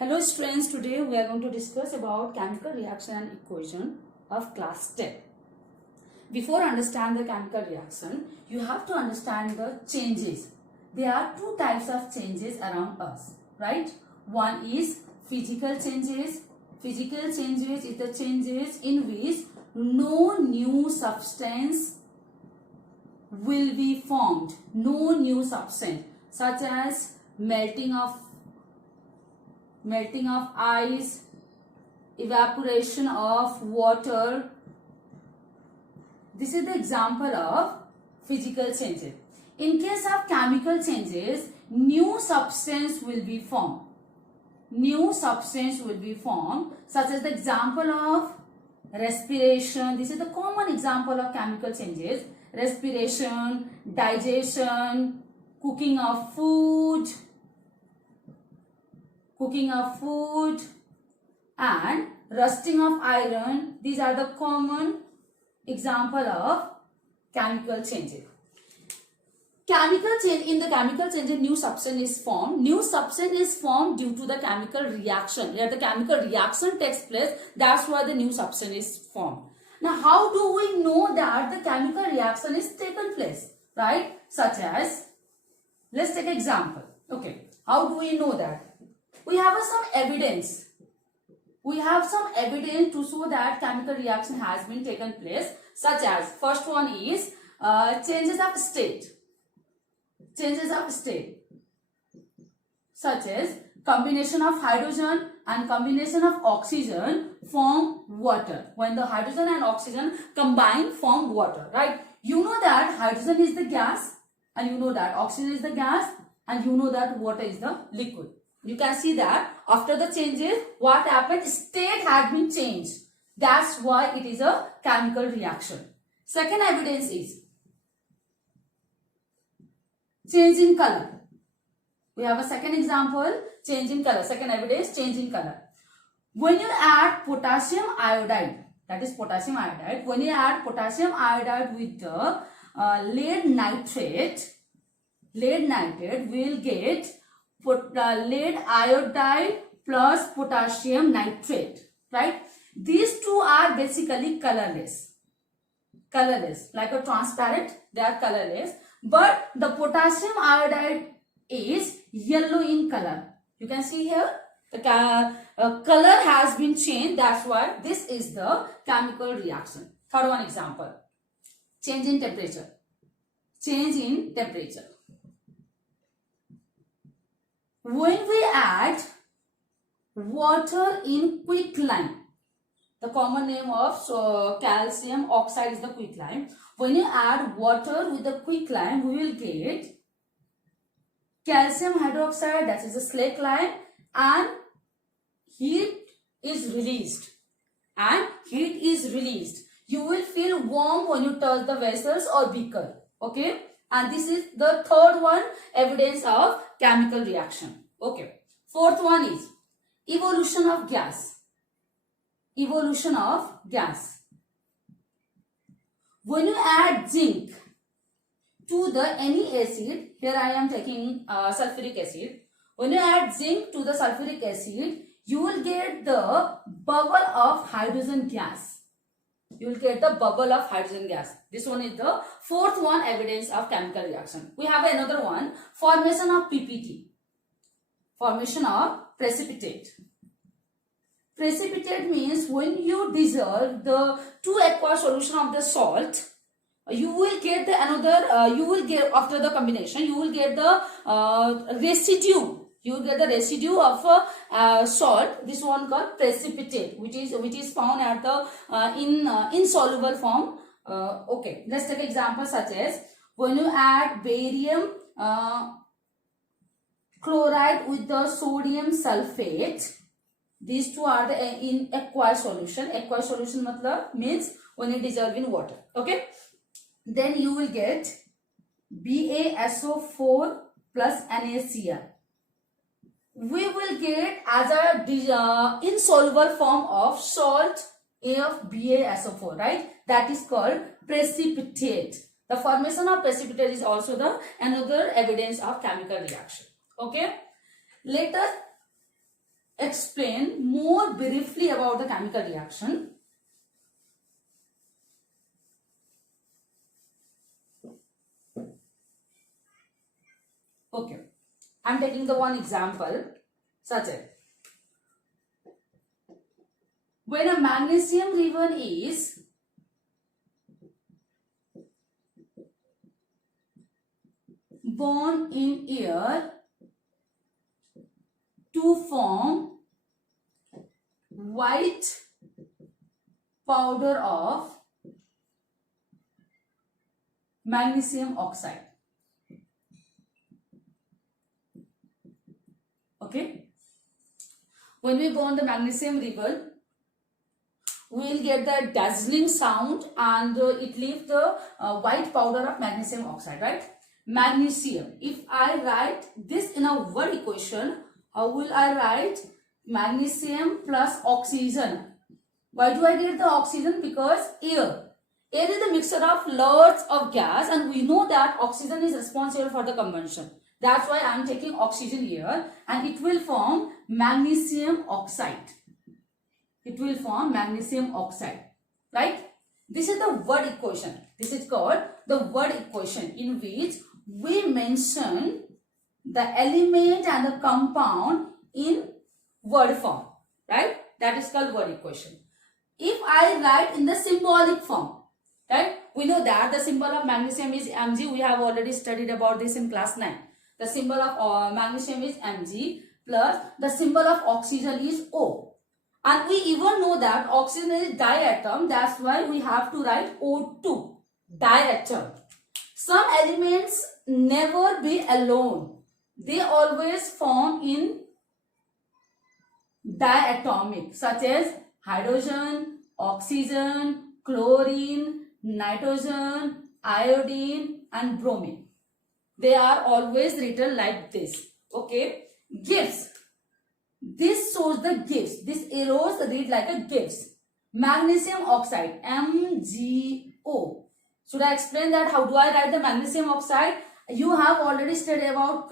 Hello students, today we are going to discuss about chemical reaction and equation of class 10. Before understand the chemical reaction, you have to understand the changes. There are two types of changes around us, right? One is physical changes. Physical changes is the changes in which no new substance will be formed. No new substance such as melting of ice, evaporation of water. This is the example of physical changes. In case of chemical changes, new substance will be formed. New substance will be formed, such as the example of respiration. This is the common example of chemical changes. Respiration, digestion, cooking of food, and rusting of iron. These are the common example of chemical changes. In the chemical change, new substance is formed. New substance is formed due to the chemical reaction. Where the chemical reaction takes place, that's why the new substance is formed. Now, how do we know that the chemical reaction is taken place? Right? Such as, let's take an example. Okay, how do we know that? We have some evidence. We have some evidence to show that chemical reaction has been taken place, such as first one is changes of state. Changes of state, such as combination of hydrogen and combination of oxygen form water. When the hydrogen and oxygen combine, form water, right? You know that hydrogen is the gas, and you know that oxygen is the gas, and you know that water is the liquid. You can see that after the changes, what happened? State had been changed. That's why it is a chemical reaction. Second evidence is change in color. We have a second example, change in color. Second evidence, change in color. When you add potassium iodide, that is potassium iodide, when you add potassium iodide with the lead nitrate, we'll get lead iodide plus potassium nitrate, right? These two are basically colorless, like a transparent. They are colorless, but the potassium iodide is yellow in color. You can see here the color has been changed. That's why this is the chemical reaction. Third one example, change in temperature. When we add water in quicklime, the common name of calcium oxide is the quicklime. When you add water with the quicklime, we will get calcium hydroxide, that is a slake lime, and heat is released. You will feel warm when you touch the vessels or beaker. Okay, and this is the third one, evidence of chemical reaction. Okay, fourth one is evolution of gas. When you add zinc to the any acid, here I am taking sulfuric acid. When you add zinc to the sulfuric acid, you will get the bubble of hydrogen gas. This one is the fourth one, evidence of chemical reaction. We have another one, formation of PPT. Formation of precipitate. Precipitate means when you dissolve the 2 aqueous solution of the salt, you will get the after the combination, you will get the residue. You will get the residue of salt. This one called precipitate, which is found at the insoluble form. Okay, let's take examples such as when you add barium chloride with the sodium sulfate. These two are in aqueous solution. Aqueous solution means when it dissolve in water. Okay, then you will get BaSO4 plus NaCl. We will get as a insoluble form of salt of BaSO4, right? That is called precipitate. The formation of precipitate is also another evidence of chemical reaction. Okay, let us explain more briefly about the chemical reaction. Okay, I'm taking the one example such as when a magnesium ribbon is born in air to form white powder of magnesium oxide. Okay, when we burn the magnesium ribbon, we will get the dazzling sound and it leaves the white powder of magnesium oxide, right? Magnesium. If I write this in a word equation, how will I write magnesium plus oxygen? Why do I get the oxygen? Because air. Air is the mixture of lots of gas, and we know that oxygen is responsible for the combustion. That's why I am taking oxygen here, and it will form magnesium oxide. It will form magnesium oxide, right? This is the word equation. This is called the word equation, in which we mention the element and the compound in word form, right? That is called word equation. If I write in the symbolic form, right? We know that the symbol of magnesium is Mg. We have already studied about this in class 9. The symbol of magnesium is Mg plus the symbol of oxygen is O. And we even know that oxygen is diatom. That's why we have to write O2, diatom. Some elements never be alone. They always form in diatomic, such as hydrogen, oxygen, chlorine, nitrogen, iodine and bromine. They are always written like this. Okay. Gibbs. This shows the Gibbs. This arrows read like a Gibbs. Magnesium oxide, MgO. Should I explain that? How do I write the magnesium oxide? You have already studied about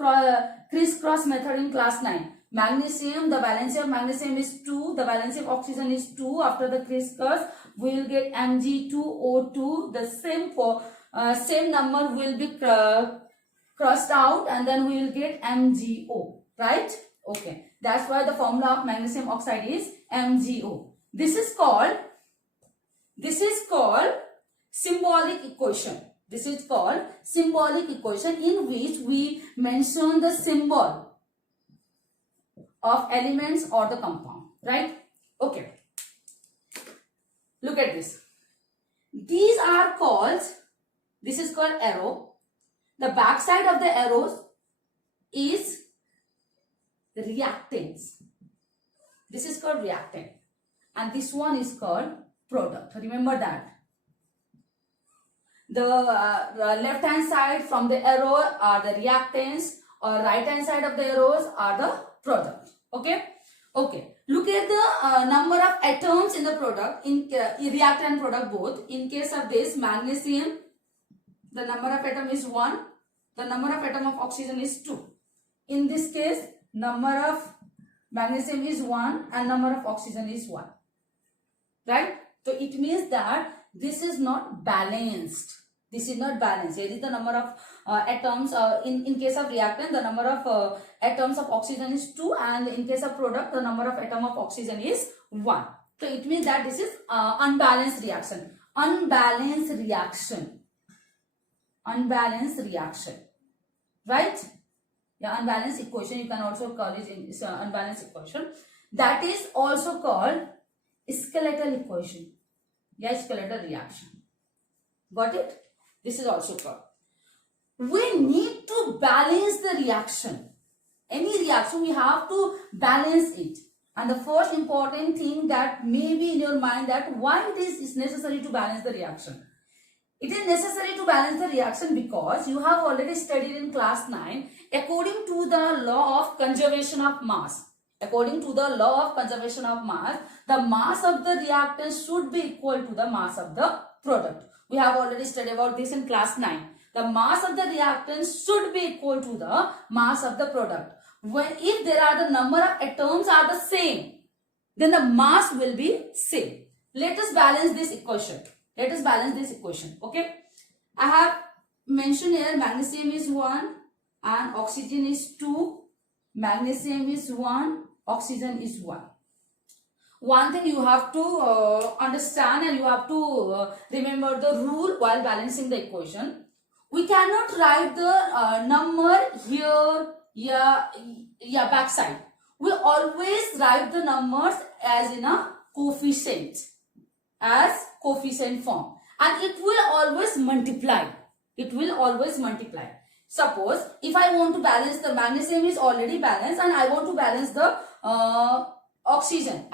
crisscross method in class 9. Magnesium, the valency of magnesium is 2. The valency of oxygen is 2. After the crisscross, we will get Mg2O2. The same number will be crossed out, and then we will get MgO. Right? Okay. That's why the formula of magnesium oxide is MgO. This is called symbolic equation. This is called symbolic equation, in which we mention the symbol of elements or the compound. Right? Okay. Look at this. These are called, this is called arrow. The back side of the arrows is reactants. This is called reactant. And this one is called product. Remember that. The left hand side from the arrow are the reactants, or right hand side of the arrows are the product. Okay. Okay. Look at the number of atoms in the product, in reactant product both. In case of this magnesium, the number of atom is 1. The number of atom of oxygen is 2. In this case, number of magnesium is 1 and number of oxygen is 1. Right? So it means that this is not balanced. This is not balanced. Here is the number of atoms. In case of reactant, the number of atoms of oxygen is 2, and in case of product, the number of atom of oxygen is 1. So it means that this is unbalanced reaction. Unbalanced reaction. Unbalanced reaction. Right? Yeah, unbalanced equation. You can also call it unbalanced equation. That is also called skeletal equation. Yeah, skeletal reaction. Got it? This is also called. We need to balance the reaction. Any reaction, we have to balance it. And the first important thing that may be in your mind, that why this is necessary to balance the reaction. It is necessary to balance the reaction because you have already studied in class 9, according to the law of conservation of mass. According to the law of conservation of mass, the mass of the reactant should be equal to the mass of the product. We have already studied about this in class 9. The mass of the reactant should be equal to the mass of the product. if there are the number of atoms are the same, then the mass will be same. Let us balance this equation. Okay. I have mentioned here magnesium is 1 and oxygen is 2. Magnesium is 1, oxygen is 1. One thing you have to understand, and you have to remember the rule while balancing the equation. We cannot write the number here, backside. We always write the numbers as in a coefficient, form, and it will always multiply. Suppose if I want to balance, the magnesium is already balanced and I want to balance the oxygen.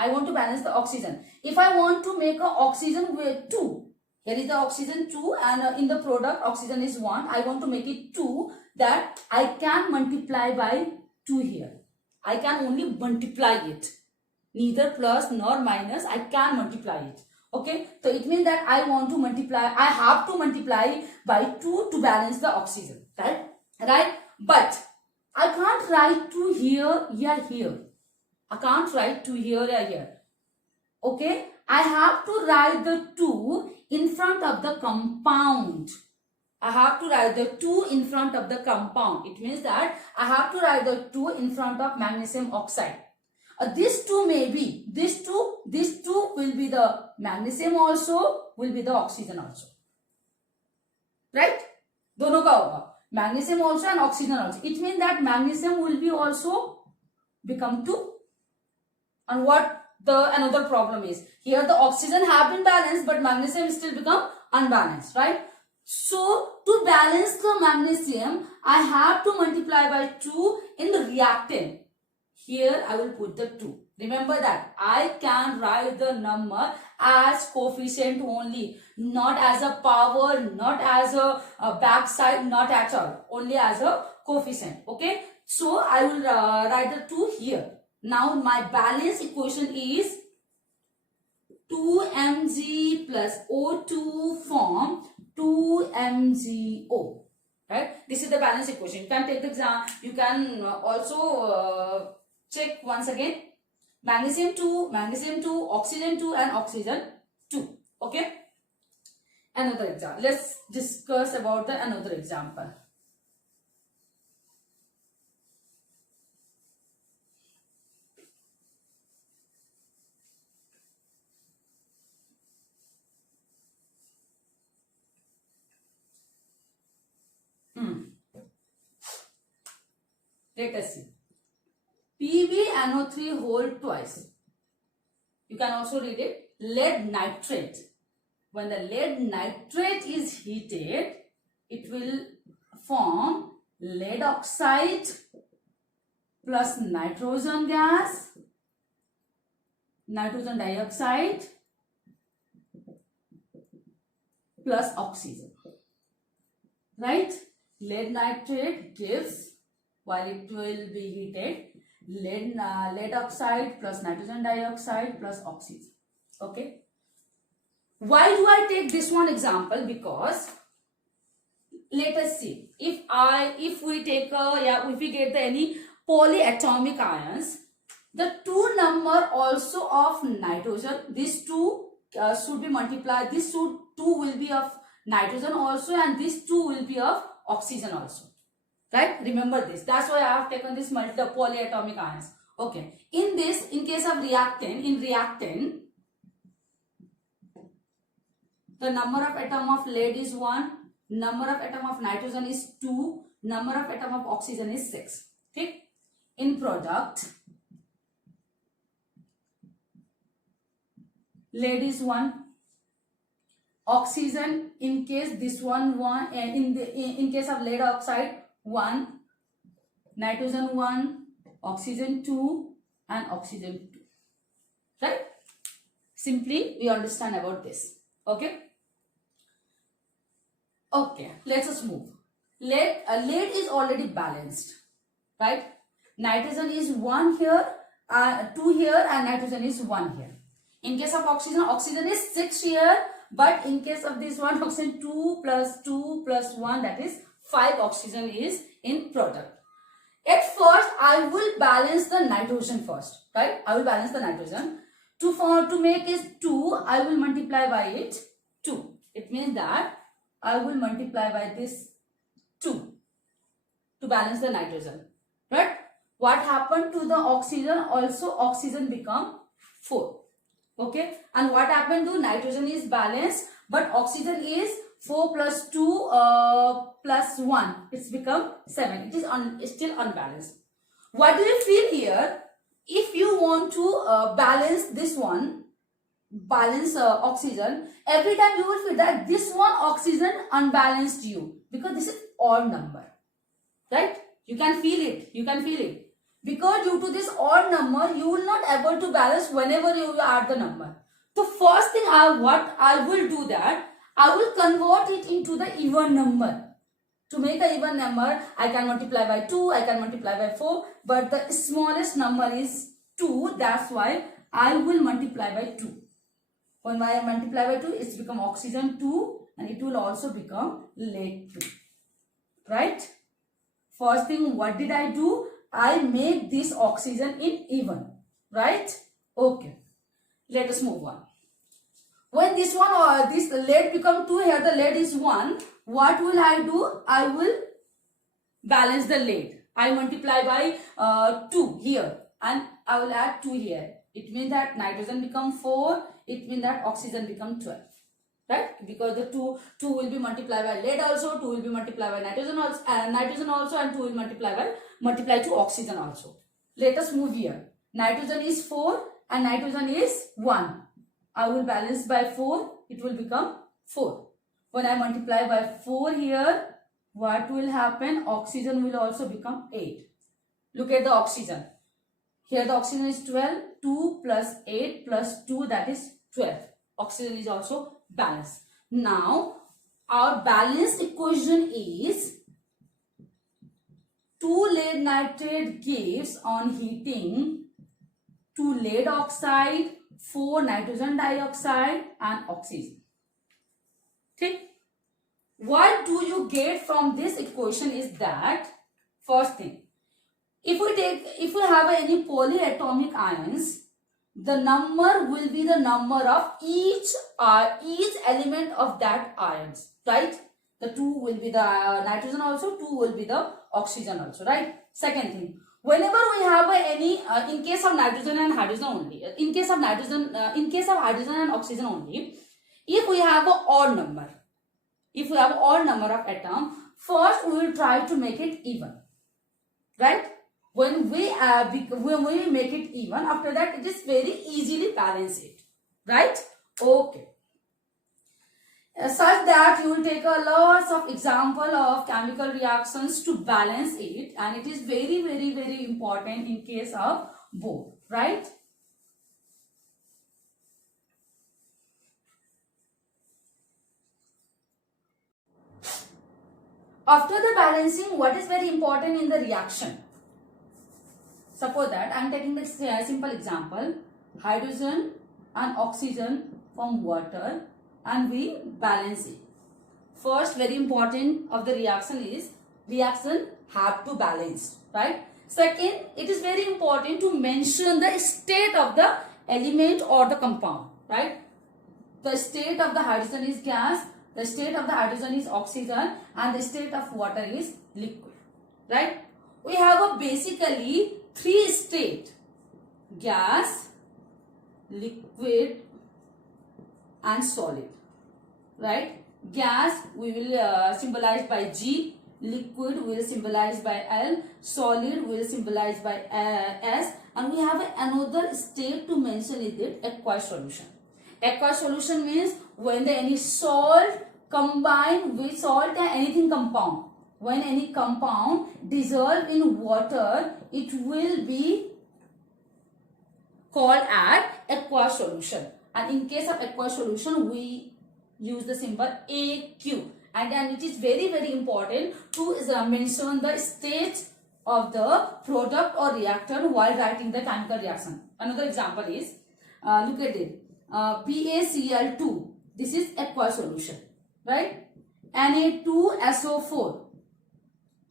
If I want to make a oxygen with 2, here is the oxygen 2 and in the product oxygen is 1. I want to make it 2, that I can multiply by 2 here. I can only multiply it. Neither plus nor minus, I can multiply it. Okay, so it means that I have to multiply by 2 to balance the oxygen, right? But I can't write 2 here. I can't write 2 here or here. Okay, I have to write the 2 in front of the compound. It means that I have to write the 2 in front of magnesium oxide. This 2 will be the magnesium also, will be the oxygen also. Right? दोनों का होगा. Magnesium also and oxygen also. It means that magnesium will be also become 2. And what the another problem is, here the oxygen have been balanced but magnesium still become unbalanced, right? So to balance the magnesium, I have to multiply by 2 in the reactant. Here I will put the 2. Remember that I can write the number as coefficient only, not as a power, not as a backside, not at all, only as a coefficient. Okay, so I will write the 2 here. Now my balance equation is 2Mg plus O2 form 2MgO. Right? This is the balance equation. You can take the exam. You can also check once again. Magnesium 2, oxygen 2 and oxygen 2. Okay. Another example. Let's discuss about the another example. Let us see. PbNO3 whole twice. You can also read it. Lead nitrate. When the lead nitrate is heated, it will form lead oxide plus nitrogen gas, nitrogen dioxide plus oxygen. Right? Lead nitrate gives, while it will be heated, lead oxide plus nitrogen dioxide plus oxygen. Okay. Why do I take this one example? Because let us see, if we get any polyatomic ions, the 2 number also of nitrogen, these 2 should be multiplied. This 2 will be of nitrogen also, and this 2 will be of oxygen also. Right? Remember this. That's why I have taken this polyatomic ions. Okay. In case of reactant, the number of atom of lead is 1, number of atom of nitrogen is 2, number of atom of oxygen is 6. Okay. In product, lead is 1, oxygen, in case this one, in case of lead oxide, 1, nitrogen 1, oxygen 2 and oxygen 2. Right? Simply we understand about this. Okay. Okay, let us move. Lead is already balanced. Right? Nitrogen is 1 here, 2 here, and nitrogen is 1 here. In case of oxygen is 6 here, but in case of this one, oxygen 2 plus 1, that is 5 oxygen is in product. At first, I will balance the nitrogen first, right? I will balance the nitrogen. To make it 2, I will multiply by it 2. It means that I will multiply by this 2 to balance the nitrogen, right? What happened to the oxygen? Also, oxygen become 4. Okay, and what happened to nitrogen is balanced, but oxygen is 4 plus 2 plus 1. It's become 7. It's still unbalanced. What do you feel here? If you want to balance this one, balance oxygen, every time you will feel that this one oxygen unbalanced you, because this is odd number, right? You can feel it. You can feel it. Because due to this odd number, you will not able to balance whenever you add the number. So first thing what I will do that, I will convert it into the even number. To make an even number, I can multiply by 2, I can multiply by 4, but the smallest number is 2. That's why I will multiply by 2. When I multiply by 2, it's become oxygen 2 and it will also become lead 2. Right? First thing, what did I do? I make this oxygen in even, right? Okay. Let us move on. When this one or this lead become 2, here the lead is 1. What will I do? I will balance the lead. I multiply by 2 here and I will add 2 here. It means that nitrogen become 4. It means that oxygen become 12. Right? Because the 2 will be multiplied by lead also, 2 will be multiplied by nitrogen also, and 2 will multiply to oxygen also. Let us move here. Nitrogen is 4 and nitrogen is 1. I will balance by 4. It will become 4. When I multiply by 4 here, what will happen? Oxygen will also become 8. Look at the oxygen. Here the oxygen is 12. 2 plus 8 plus 2, that is 12. Oxygen is also balanced. Now, our balanced equation is 2 lead nitrate gives on heating 2 lead oxide, 4 nitrogen dioxide and oxygen. Okay. What do you get from this equation is that, first thing, if we have any polyatomic ions, the number will be the number of each element of that ions, right? The 2 will be the nitrogen also, 2 will be the oxygen also, right? Second thing, whenever we have any in case of nitrogen and hydrogen only, in case of hydrogen and oxygen only, if we have an odd number, of atom, first we will try to make it even, right? When we make it even, after that it is very easily balance it, right? Okay. Such that you will take a lots of example of chemical reactions to balance it, and it is very, very, very important in case of both, right? After the balancing, what is very important in the reaction? Suppose that I am taking the simple example, hydrogen and oxygen from water, and we balance it. First, very important of the reaction is reaction have to balance, right? Second, it is very important to mention the state of the element or the compound, right? The state of the hydrogen is gas, the state of the hydrogen is oxygen, and the state of water is liquid, right? We have basically 3 states: gas, liquid and solid, right? Gas we will symbolize by G, liquid we will symbolize by L, solid we will symbolize by S, and we have another state to mention is it aqueous solution. Aqueous solution means when any salt combined with salt and anything compound. When any compound dissolved in water, it will be called as aqueous solution. And in case of aqueous solution, we use the symbol AQ. And then it is very, very important to mention the stage of the product or reactor while writing the chemical reaction. Another example is, look at it, PaCl2. This is aqueous solution, right? Na2SO4.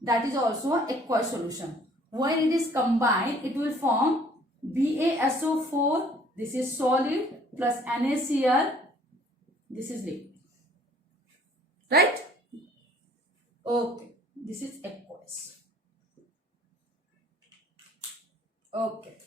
That is also aqueous solution. when it is combined, it will form BaSO4, this is solid, plus NaCl, this is liquid. Right? Okay, this is aqueous. Okay.